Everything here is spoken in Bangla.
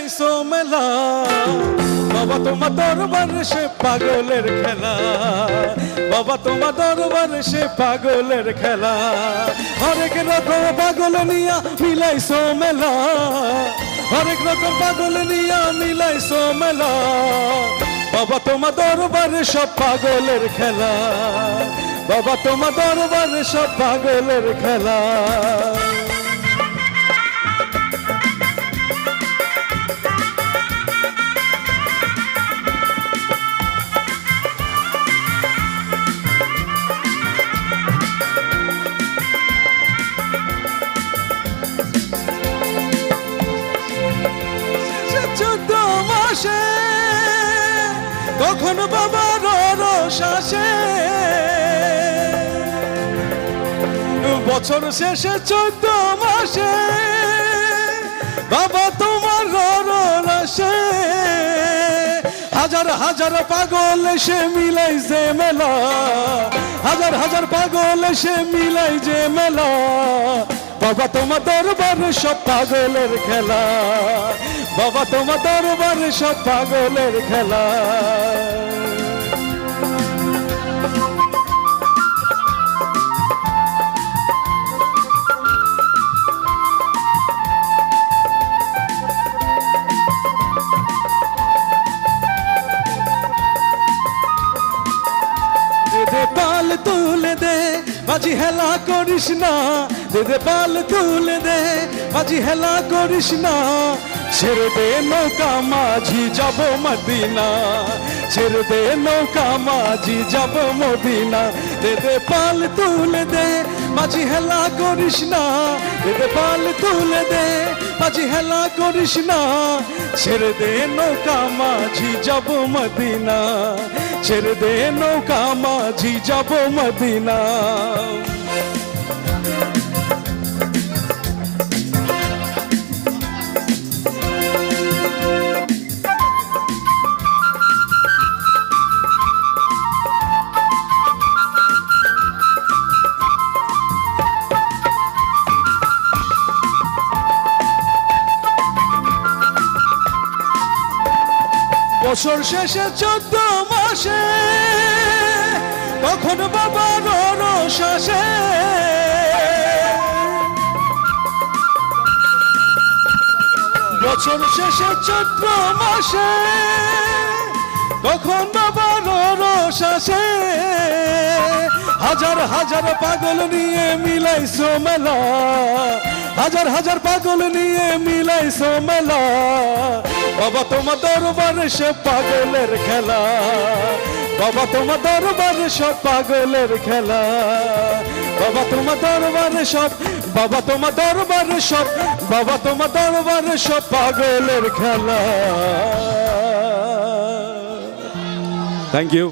মিলাইছো মেলা বাবা তোমার দরবারে সে পাগলের খেলা বাবা তোমার দরবারে সে পাগলের খেলা হরেক রকম পাগল নিয়া মিলাইছো মেলা হরেক রকম পাগল নিয়া মিলাইছো মেলা বাবা তোমার দরবারে সব পাগলের খেলা বাবা তোমার দরবারে সব পাগলের খেলা তখন বাবার রস আসে বছর শেষে 14 মাসে বাবা তোমার আসে হাজার হাজার পাগল সে মিলাই যে মেলা হাজার হাজার পাগল সে মিলাই যে মেলা বাবা তোমার দরবারে সব পাগলের খেলা বাবা তোমার দরবারে সব পাগলের খেলা দে পাল তুলে দে মাঝি হেলা করিস না দে পাল তুলে দে মাঝি হেলা করিস না ছেড়ে দে নৌকা মাঝি যাব মদিনা ছেড়ে দে নৌকা মাঝি যাব মদিনা দে পাল তুলে দে মাঝি হেলা করিস না দে পাল তুলে দে মাঝি হেলা করিস না ছেড়ে দে নৌকা মাঝি যাব মদিনা ছেড়ে দে নৌকা মাঝি যাব মদিনা বছর শেষে 14 মাসে তখন বাবার রস আসে বছর শেষে 14 মাসে তখন বাবার রস আসে হাজার হাজার পাগল নিয়ে মিলাইছো মেলা হাজার হাজার পাগল নিয়ে মিলাইছো মেলা বাবা তোমার দরবারে সে পাগলের খেলা বাবা তোমার দরবারে সব পাগলের খেলা বাবা তোমার দরবারে সব বাবা তোমার দরবারে সব বাবা তোমার দরবারে সব পাগলের খেলা থ্যাংক ইউ